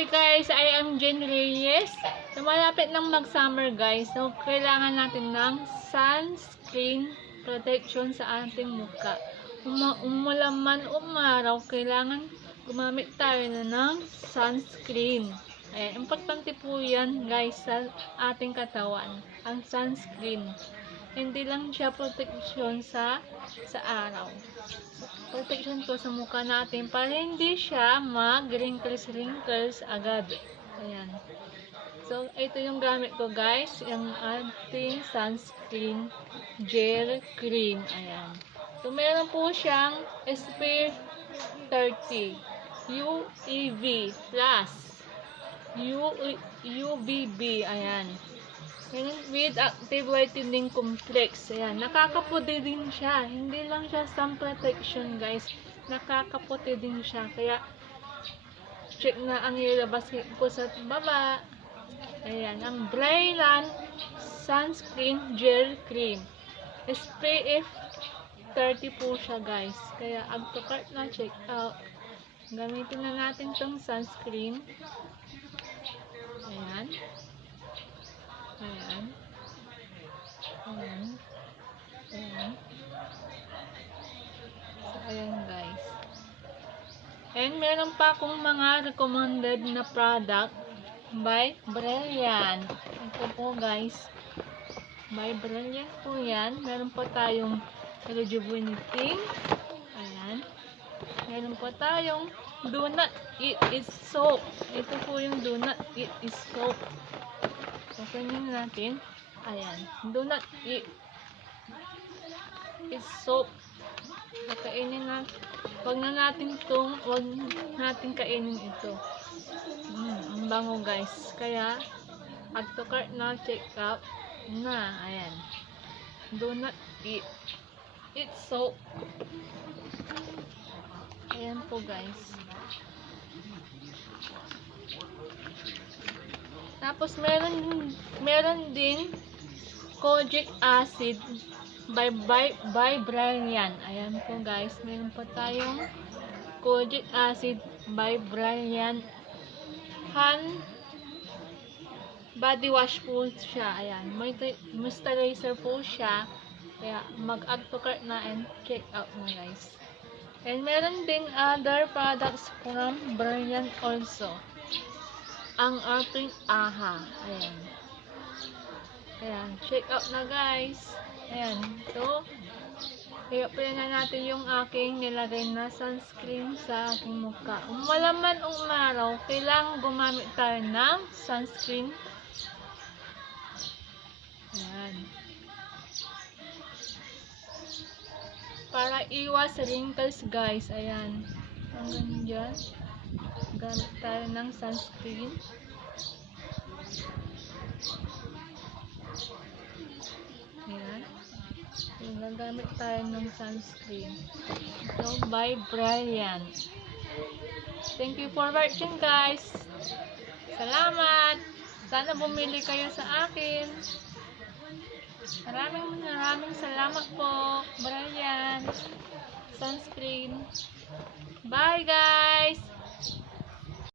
Hi guys, I am Jen Reyes. So, malapit nang mag-summer guys. So, kailangan natin ng sunscreen protection sa ating mukha. Umulan man umaraw, kailangan gumamit tayo na ng sunscreen. Ayan, importante po yan guys sa ating katawan, ang sunscreen. Hindi lang siya protection sa araw. Protection ko sa mukha natin para hindi siya mag-wrinkles agad. Ayan. So, ito yung gamit ko guys. Yung ating sunscreen gel cream. Ayan. So, meron po siyang SPF 30 UEV plus UVB. Ayan. With active whitening complex. Ayan. Nakakaputi din siya. Hindi lang siya sun protection guys. Nakakaputi din siya. Kaya, check na ang ilabas ko sa baba. Ayan. Ang Brylan Sunscreen Gel Cream. SPF 30 po siya guys. Kaya, add to cart na. Check out. Gamitin na natin tong sunscreen. Ayan. Ayan. Ayan. Ayan. So, ayan guys. And meron pa akong mga recommended na product by Brilliant. Ito po guys. By Brilliant po yan. Meron po tayong rejuvenating. Ayan. Meron po tayong do not eat is soap. Ito po yung do not eat is soap. Openin natin. Ayan. Do not eat. It's soap. Kakainin natin. Huwag natin kainin ito. Ang bango guys. Kaya, add to cart na, check out na. Ayan. Do not eat. It's soap. Ayan po guys. Tapos meron din kojic acid by Brilliant. Ayan po guys, meron pa tayong kojic acid by Brilliant hand body wash po siya. Ayan, moisturizer po siya. Kaya mag-add to cart na and check out mo guys. And meron din other products from Brilliant also. Ang ating AHA. Ayan. Ayan. Check out na guys. Ayan. So, i-apply na natin yung aking nilagay na sunscreen sa aking mukha. Malaman o umaraw, kailangan gumamit tayo ng sunscreen. Ayan. Para iwas wrinkles guys. Ayan. Hanggang dyan. Gamit tayo ng sunscreen. Ayan. Gagamit tayo ng sunscreen. So, by Brilliant. Thank you for watching guys. Salamat. Sana bumili kayo sa akin. Maraming salamat po. Brilliant. Sunscreen. Bye guys.